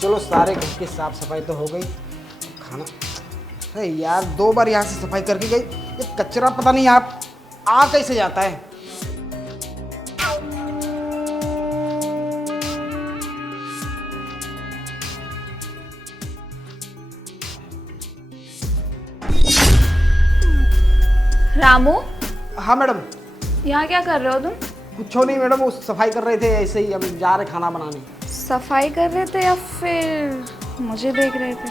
चलो सारे घर की साफ सफाई तो हो गई। खाना, अरे यार 2 बार यहाँ से सफाई करके गई, ये कचरा पता नहीं यहाँ आ कैसे जाता है। रामू, हाँ मैडम। यहाँ क्या कर रहे हो तुम? कुछ नहीं मैडम, वो सफाई कर रहे थे ऐसे ही, अब जा रहे खाना बनाने। सफाई कर रहे थे या फिर मुझे देख रहे थे?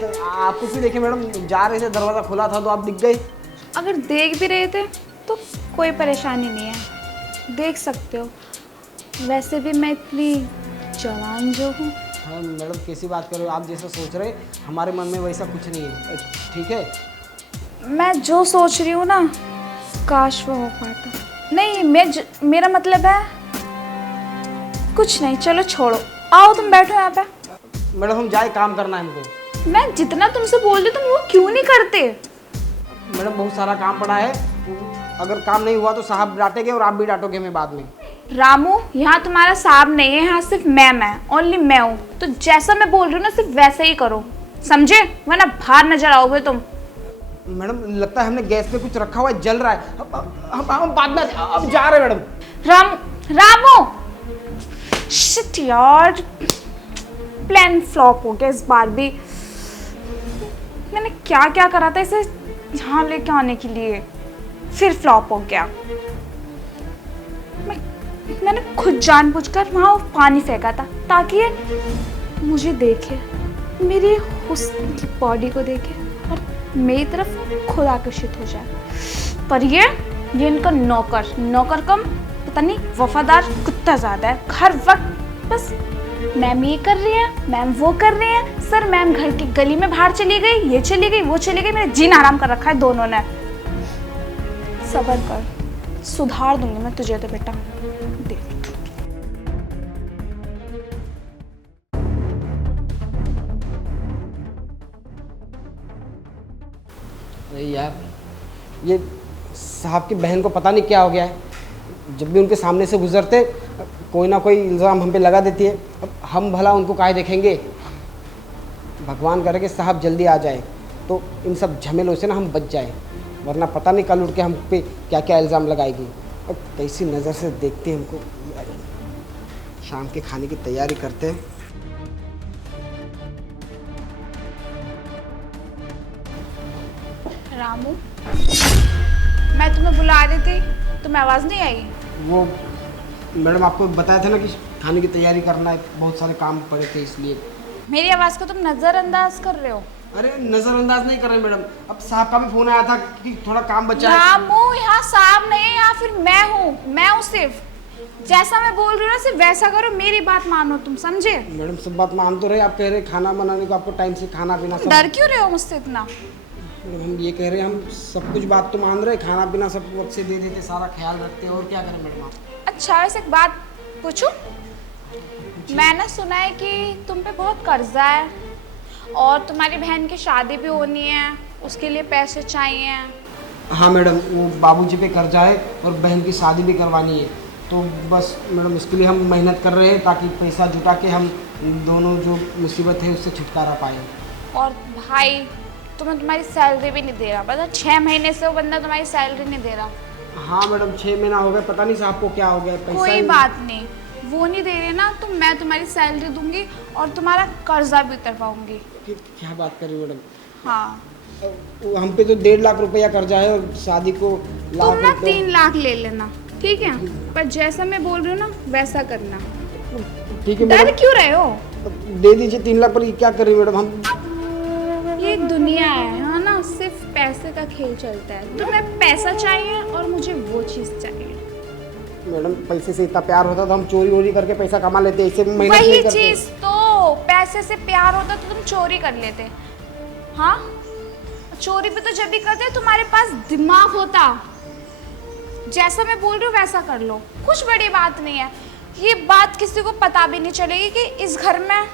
तो आपको क्यों देखे मैडम, जा रहे थे, दरवाज़ा खुला था तो आप दिख गए। अगर देख भी रहे थे तो कोई परेशानी नहीं है, देख सकते हो। वैसे भी मैं इतनी जवान जो हूँ। हाँ मैडम, कैसी बात कर रहे हो आप? जैसा सोच रहे हमारे मन में वैसा कुछ नहीं है, ठीक है। मैं जो सोच रही हूँ ना, काश वो हो पाता। नहीं, मेरा मतलब है कुछ नहीं। चलो छोड़ो, आओ तुम बैठो यहाँ पे। मैडम हम जाए, काम करना है हमको। मैं जितना तुमसे बोल रही तुम वो क्यों नहीं करते? मैडम बहुत सारा काम पड़ा है, अगर काम नहीं हुआ तो साहब डांटेंगे और आप भी डांटोगे हमें बाद में। रामू, यहाँ तुम्हारा साहब नहीं है, यहाँ सिर्फ मैं ओनली मैं हूँ। तो जैसा मैं बोल रही हूँ ना, सिर्फ वैसा ही करो, समझे? वरना बाहर नजर आओगे तुम। मैडम लगता है हमने गैस पे कुछ रखा हुआ है, जल रहा है। हम बाद में अब जा रहे हैं मैडम। रामू, शिट यार, प्लान फ्लॉप हो गया इस बार भी। मैंने क्या क्या करा था इसे यहाँ लेके आने के लिए, फिर फ्लॉप हो गया। मैंने खुद जानबूझकर वहाँ पानी फेंका था ताकि ये मुझे देखे, मेरी हुस्न की बॉडी को देखे और मेरी तरफ खुद आकर्षित हो जाए। पर ये इनका नौकर कम, पता नहीं वफादार कुत्ता ज़्यादा है। हर वक्त बस मैम ये कर रही है, मैम वो कर रही है, सर मैम घर की गली में बाहर चली गई, ये चली गई, वो चली गई। मेरा जीना आराम कर रखा है दोनों ने। सब्र कर, सुधार दूंगी मैं तुझे तो बेटा, देख। अरे यार, ये साहब की बहन को पता नहीं क्या हो गया है, जब भी उनके सामने से गुजरते कोई ना कोई इल्ज़ाम हम पे लगा देती है। अब हम भला उनको काहे देखेंगे। भगवान करे कि साहब जल्दी आ जाए तो इन सब झमेलों से ना हम बच जाए, वरना पता नहीं कल उठ के हम पे क्या क्या इल्ज़ाम लगाएगी। और कैसी नज़र से देखते हैं हमको। शाम के खाने की तैयारी करते हैं। रामू, मैं तुम्हें बुला रही थी, तुम्हें आवाज़ नहीं आई? वो मैडम आपको बताया था ना कि खाने की तैयारी करना है, बहुत सारे काम पड़े थे इसलिए। मेरी आवाज़ को तुम नज़रअंदाज कर रहे हो? अरे नज़रअंदाज नहीं कर रहे मैडम, अब साहब का भी फोन आया था कि थोड़ा काम बचा है। रामू, यहाँ साहब नहीं है, यहाँ फिर मैं हूँ सिर्फ। जैसा मैं बोल रही हूँ ना सिर्फ वैसा करो, मेरी बात मानो तुम, समझे? मैडम सब बात मान तो रहे, आप कह रहे खाना बनाने को, आपको टाइम से खाना पीना सब। डर क्यों रहे हो मुझसे इतना? मैडम हम ये कह रहे हैं, हम सब कुछ बात तो मान रहे, खाना पीना सब वक्त से दे देते, सारा ख्याल रखते, और क्या करें मैडम आप। अच्छा, वैसे एक बात पूछूं? मैंने सुना है कि तुम पे बहुत कर्जा है और तुम्हारी बहन की शादी भी होनी है, उसके लिए पैसे चाहिए। हाँ मैडम, वो बाबूजी पे कर्जा है और बहन की शादी भी करवानी है, तो बस मैडम इसके लिए हम मेहनत कर रहे हैं ताकि पैसा जुटा के हम दोनों जो मुसीबत है उससे छुटकारा पाएँ। और भाई तुम्हें तुम्हारी सैलरी भी नहीं दे रहा, पता 6 महीने से वो बंदा तुम्हारी सैलरी नहीं दे रहा। हाँ मैडम 6 महीना हो गया, पता नहीं साहब को क्या हो गया, पैसा कोई बात नहीं, वो नहीं दे रहे ना तो मैं तुम्हारी सैलरी दूंगी और तुम्हारा कर्जा भी उतरवाऊंगी। क्या बात कर रही मैडम? हाँ, हम पे तो 1.5 लाख रुपया कर्जा है और शादी को तुम ना 3 लाख ले लेना, ठीक है? पर जैसा मैं बोल रही हूँ ना वैसा करना। ठीक है डर मैडम, क्यों रहे हो? दे दीजिए 3 लाख, पर ये क्या कर रही मैडम? हम ये दुनिया है ना, सिर्फ पैसे का खेल चलता है। तुम्हें पैसा चाहिए और मुझे वो चीज़ चाहिए। मैडम पैसे से इतना प्यार होता तो हम चोरी वोरी करके पैसा कमा लेते, इससे मेहनत वही नहीं करते। चीज़ तो, पैसे से प्यार होता तो तुम चोरी कर लेते। हाँ, चोरी भी तो जब भी करते तुम्हारे पास दिमाग होता। जैसा मैं बोल रही हूँ वैसा कर लो, कुछ बड़ी बात नहीं है। ये बात किसी को पता भी नहीं चलेगी कि इस घर में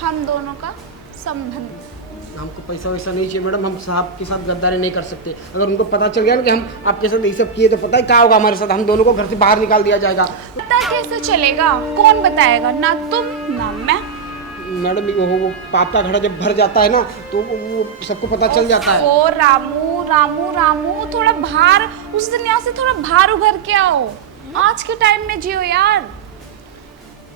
हम दोनों का संबंध। हमको पैसा वैसा नहीं चाहिए मैडम, हम साहब के साथ गद्दारी नहीं कर सकते। अगर उनको पता चल गया ना कि हम आपके साथ ये सब किए तो पता ही क्या होगा हमारे साथ, हम दोनों को घर से बाहर निकाल दिया जाएगा। पता कैसे चलेगा? कौन बताएगा? ना तुम ना मैं। मैडम वो पाप का घड़ा जब भर जाता है ना तो वो सबको पता चल जाता है। ओ रामू रामू रामू, थोड़ा बाहर उस दुनिया से थोड़ा बाहर उभर के आओ, आज के टाइम में जियो यार।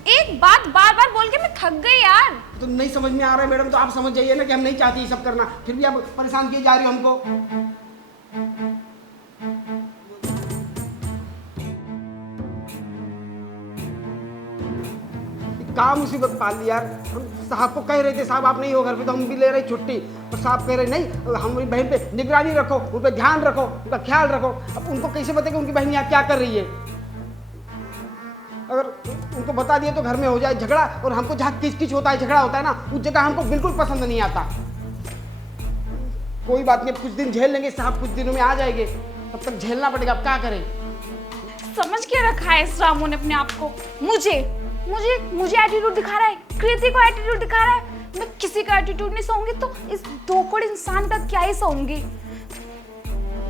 एक बात बार बार बोल के मैं थक गई यार। तो नहीं समझ में आ रहा है मैडम, तो आप समझ जाइए ना कि हम नहीं चाहते ये सब करना, फिर भी आप परेशान किए जा रही हो हमको। काम मुसीबत पाल ली यार। हम साहब को कह रहे थे साहब आप नहीं हो घर पे, तो हम भी ले रहे छुट्टी, और साहब कह रहे नहीं हमारी बहन पे निगरानी रखो, उन पर ध्यान रखो, उनका ख्याल रखो। अब उनको कैसे बताए कि उनकी बहन यहाँ क्या कर रही है? अगर उनको बता दिए तो घर में हो जाए झगड़ा, और हमको जहाँ किच किच होता है झगड़ा होता है ना, उस जगह हमको बिल्कुल पसंद नहीं आता। कोई बात नहीं, कुछ दिन झेल लेंगे, साहब कुछ दिनों में आ जाएंगे, तब तक झेलना पड़ेगा। अब क्या करें? समझ के रखा है इस रामू ने अपने आप को। मुझे मुझे मुझे एटीट्यूड दिखा रहा है, कृति को एटीट्यूड दिखा रहा है। मैं किसी का एटीट्यूड नहीं सहूंगी तो इस धोखड़ इंसान का क्या ही सहूंगी।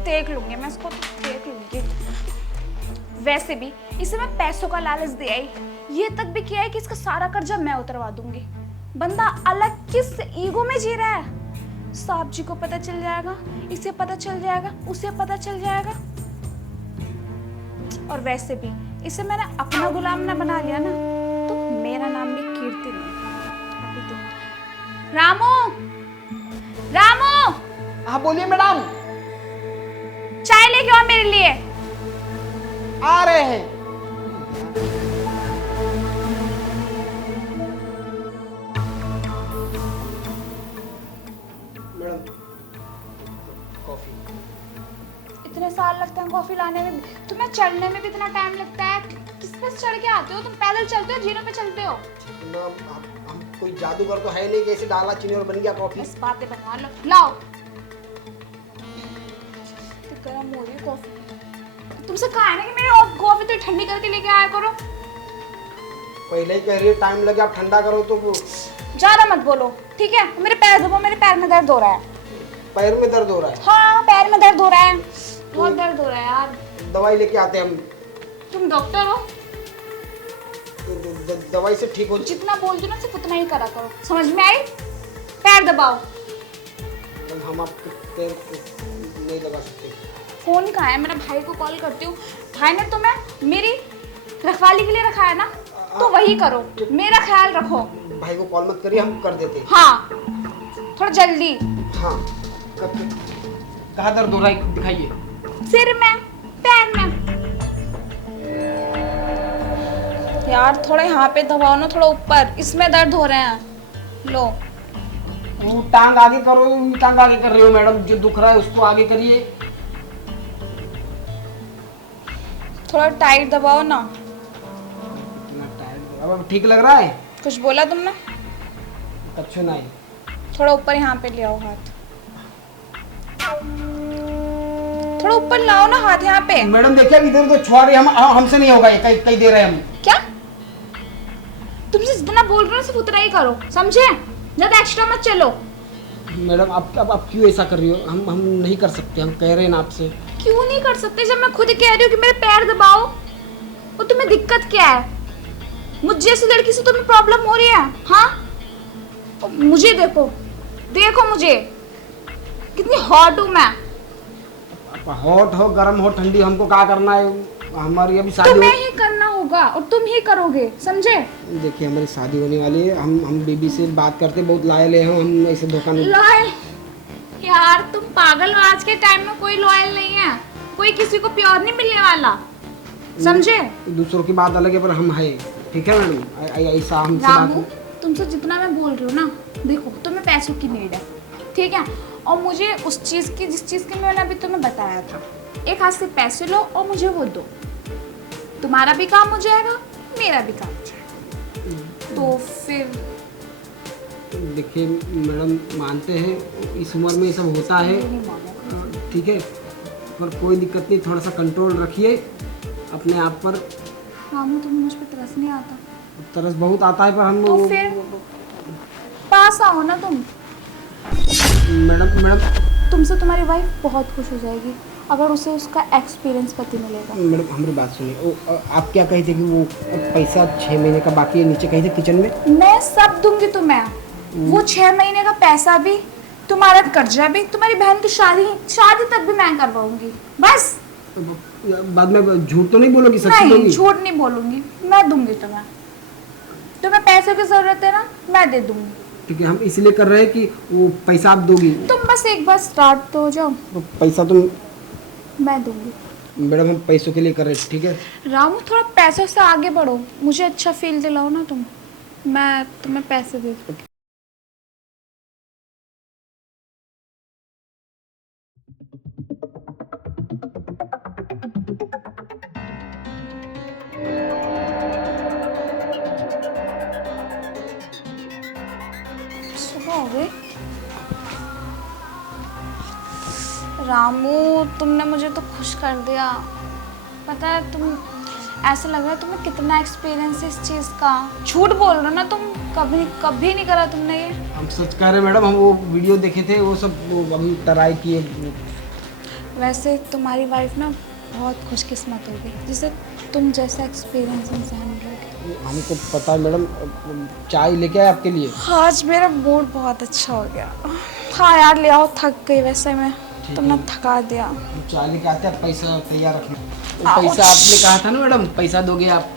देख लूंगी मैं इसको, तो देख लूंगी। वैसे भी इसे मैं पैसों का लालच दिया ही, ये तक भी किया है कि इसका सारा कर्जा मैं उतरवा दूंगी। बंदा अलग किस ईगो में जी रहा है। साहब जी को पता चल जाएगा, इसे पता चल जाएगा, उसे पता चल जाएगा। और वैसे भी इसे मैंने अपना गुलाम ना बना लिया ना, तो मेरा नाम भी कीर्ति नहीं। अभी तो रामू रामू, हाँ बोलिए मैडम। चाय लेके आओ मेरे लिए। आ रहे हैं। Madam coffee. इतने साल लगते हैं कॉफी लाने में, तुम्हें चढ़ने में भी इतना टाइम लगता है। किस पे चढ़ के आते हो तुम? पैदल चलते हो, जीनों पे चलते हो? हम कोई जादूगर तो है नहीं कि ऐसे डाला चीनी और बन गया कॉफी। बस बातें बनवा लो, लाओ। तो गर्म हो रही है कॉफी। तुमसे कहा है ना कि मेरी कॉफी तो ठंडी करके लेके आया करो। पहले ही कह रही है टाइम लगे, आप ठंडा करो तो। ज्यादा मत बोलो, ठीक है? मेरे पैर दबो, मेरे पैर में दर्द हो रहा है। पैर में दर्द हो रहा है? हाँ, पैर में दर्द हो रहा है, बहुत दर्द हो रहा है यार। दवाई लेके आते हैं हम। तुम डॉक्टर हो? दवाई से ठीक हो। जितना बोलती ना सिर्फ उतना ही करा करो, समझ में आई? पैर दबाओ। हम आपके पैर नहीं दबा सकते। फोन कहाँ है? मेरा भाई को कॉल करती हूँ। भाई ने तुम्हें मेरी रखवाली के लिए रखा है ना, तो वही करो, मेरा ख्याल रखो। भाई को कॉल मत करिए, हम कर देते हैं। हाँ, थोड़ा जल्दी। हाँ, कहाँ दर्द हो रहा है दिखाइए। सिर में, पैर में। यार थोड़ा यहाँ पे दबाओ ना, थोड़ा ऊपर, इसमें दर्द हो रहे हैं। लो। वो टांग आगे करो, टांग आगे कर रही हो मैडम, जो दुख रहा है उसको आगे करिए। थोड़ा टाइट दबाओ ना। इतना टाइट, अब ठीक लग रहा है? कुछ बोला तुमने? अच्छा नहीं। थोड़ा ऊपर यहाँ पे ले आओ हाथ, थोड़ा ऊपर लाओ ना हाथ यहाँ पे। मैडम देखिए इधर तो छोड़ रही, हम हमसे नहीं होगा ये, कहीं दे रहे हैं हम। क्या? तुमसे जितना बोल रहे हो सिर्फ उतना ही करो, समझे? ज्यादा एक्स्ट्रा मत चलो। मैडम आप क्यों ऐसा कर रही हो? हम नहीं कर सकते, हम कह रहे हैं ना आपसे। क्यों नहीं कर सकते जब मैं खुद कह रही हूँ कि मेरे पैर दबाओ? और तुम्हें दिक्कत क्या है? मुझ जैसी लड़की से तुम्हें प्रॉब्लम हो रही है? हाँ, मुझे देखो, देखो मुझे, कितनी हॉट हूँ मैं। हॉट हो, गर्म हो, ठंडी, हमको क्या करना है? हमारी अभी शादी तुम्हें ही करना होगा और तुम ही करोगे, समझे? देखिए हमारी शादी होने वाली है, हम बीबी से बात करते बहुत लॉयल हैं, हम ऐसे धोखा नहीं। लॉयल? यार तुम पागल हो, आज के टाइम में कोई लॉयल नहीं है, कोई किसी को प्योर नहीं मिलने वाला, समझे? दूसरों की बात अलग है पर हम है, ठीक है मैडम? ऐसा हमसे रामू, तुमसे जितना मैं बोल रही हूँ ना, देखो तुम्हें पैसों की नीड है, ठीक है? और मुझे उस चीज़ की, जिस चीज़ की मैंने अभी तुम्हें बताया था, एक हाथ से पैसे लो और मुझे वो दो, तुम्हारा भी काम हो जाएगा, मेरा भी काम हो जाएगा। तो फिर देखिए मैडम मानते हैं इस उम्र में ये सब होता है, ठीक है, पर कोई दिक्कत नहीं, थोड़ा सा कंट्रोल रखिए अपने आप पर। रामू तुम्हें मुझ पर तरस नहीं आता? तरस बहुत आता है पर हम तो फिर पास आओ ना तुम। मैडम तुमसे तुम्हारी वाइफ बहुत खुश हो जाएगी अगर उसे उसका एक्सपीरियंस पता मिलेगा। मैडम हमारी बात सुनिए, आप क्या कही थे कि वो पैसा 6 महीने का बाकी है, नीचे कही थे किचन में। मैं सब दूंगी तुम्हें, वो 6 महीने का पैसा भी, तुम्हारा कर्जा भी, तुम्हारी बहन की शादी तक भी मैं करवाऊंगी। बस बाद में झूठ तो नहीं बोलोगी, सच नहीं, बोलोगी? झूठ नहीं बोलूंगी, मैं दूंगी तुम्हें। तुम्हें पैसे की जरूरत है ना, मैं दे दूंगी। क्योंकि हम इसलिए कर रहे हैं कि वो पैसा आप दोगी। तुम बस एक बार स्टार्ट तो हो जाओ। तो पैसा तुम, मैं दूंगी। मैडम हम पैसों के लिए कर रहे हैं, ठीक है? रामू थोड़ा पैसों से आगे बढ़ो, मुझे अच्छा फील दिलाओ ना तुम, मैं तुम्हें पैसे दे दूंगी। सुबह हो गई। रामू तुमने मुझे तो खुश कर दिया। पता है तुम, ऐसा लग रहा है तुम्हें कितना एक्सपीरियंस है इस चीज़ का। झूठ बोल रहे हो ना तुम, कभी कभी नहीं करा तुमने ये। हम सच कह रहे हैं मैडम, हम वो वीडियो देखे थे, वो सब वो हम ट्राई किए। वैसे तुम्हारी वाइफ ना बहुत खुशकिस्मत होगी जिसे तुम जैसा एक्सपीरियंस इंसान मिलोगे। हमको पता है मैडम, चाय लेके आए आपके लिए। आज मेरा मूड बहुत अच्छा हो गया। हाँ यार ले आओ, थक गई वैसे मैं, तुमने थका दिया। चाय लेके आते हैं, पैसा तैयार रखना। पैसा आपने कहा था ना मैडम, पैसा दोगे आप।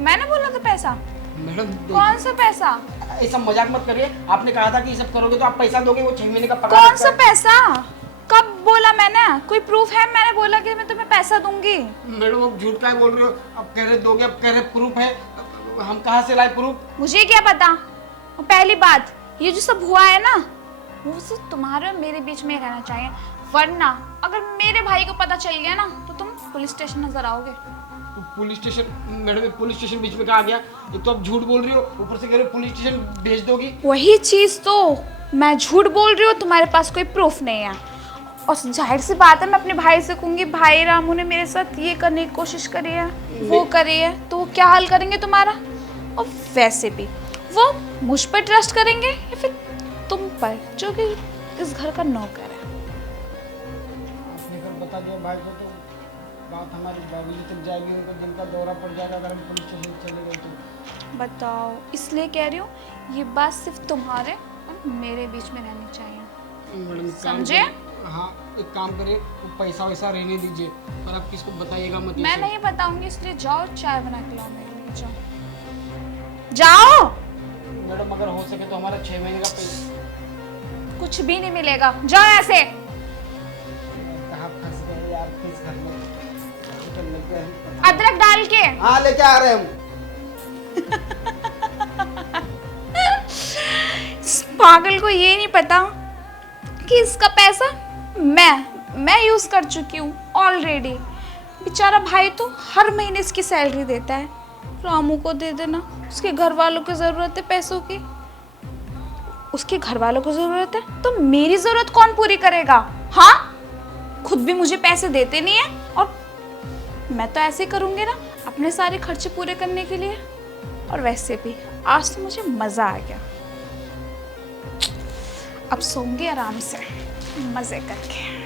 मैंने बोला था पैसा? मैडम कौन सा पैसा? ऐसा मजाक मत करिए, आपने कहा था कि ये सब करोगे तो आप पैसा दोगे, वो 6 महीने का पगार। कौन सा पैसा? कब बोला मैंने? कोई प्रूफ है मैंने बोला कि मैं तुम्हें पैसा दूंगी? मैडम आप झूठ का बोल रहे हो, अब कह रहे दोगे, अब कह रहे प्रूफ है। हम कहाँ से लाए प्रूफ? मुझे क्या पता। और पहली बात, ये जो सब हुआ है ना, वो सिर्फ तुम्हारे और मेरे बीच में रहना चाहिए, वरना अगर मेरे भाई को पता चल गया ना तो तुम पुलिस स्टेशन नजर आओगे। तो police station? Madam police station बीच में कहा गया? एक तो आप झूठ बोल रही हो, ऊपर से कह रहे हो पुलिस स्टेशन भेज दोगी। वही चीज तो, मैं झूठ बोल रही हूँ, तुम्हारे पास कोई प्रूफ नहीं है। और जाहिर सी बात है मैं अपने भाई से कहूंगी भाई रामू ने मेरे साथ ये करने की कोशिश करी है, वो करी है, तो वो क्या हाल करेंगे तुम्हारा? और वैसे भी वो मुझ पर ट्रस्ट करेंगे या फिर तुम पर, जो कि इस घर का नौकर है। आपने अगर बता दिया भाई को तो बात हमारी बाबूजी तक जाएगी, उनको दिल का दौरा पड़ जाएगा अगर हम पुलिस स्टेशन चले गए तो। बताओ, इसलिए कह रही हूँ ये बात सिर्फ तुम्हारे और मेरे बीच में रहनी चाहिए, मैडम समझे? हाँ एक काम करिए, वो पैसा वैसा रहने दीजिए, पर आप किसको बताइएगा मत। मैं नहीं बताऊंगी, इसलिए जाओ चाय बना के लाओ मेरे लिए, जाओ जाओ। मैडम अगर हो सके तो हमारा 6 महीने का पैसा। कुछ भी नहीं मिलेगा, जाओ ऐसे। कहाँ फंस गए यार, किस घर में? अदरक डाल के। हाँ लेके आ रहे हैं हम। इस पागल को ये नहीं पता कि इसका पैसा मैं यूज कर चुकी हूँ ऑलरेडी। बेचारा भाई तो हर महीने इसकी सैलरी देता है। रामू को दे देना, उसके घर वालों की जरूरत है पैसों की, उसके घर वालों को जरूरत है, तो मेरी जरूरत कौन पूरी करेगा? हाँ, खुद भी मुझे पैसे देते नहीं है और मैं तो ऐसे करूंगी ना अपने सारे खर्चे पूरे करने के लिए। और वैसे भी आज तो मुझे मजा आ गया, अब सोऊंगी आराम से मजे करके।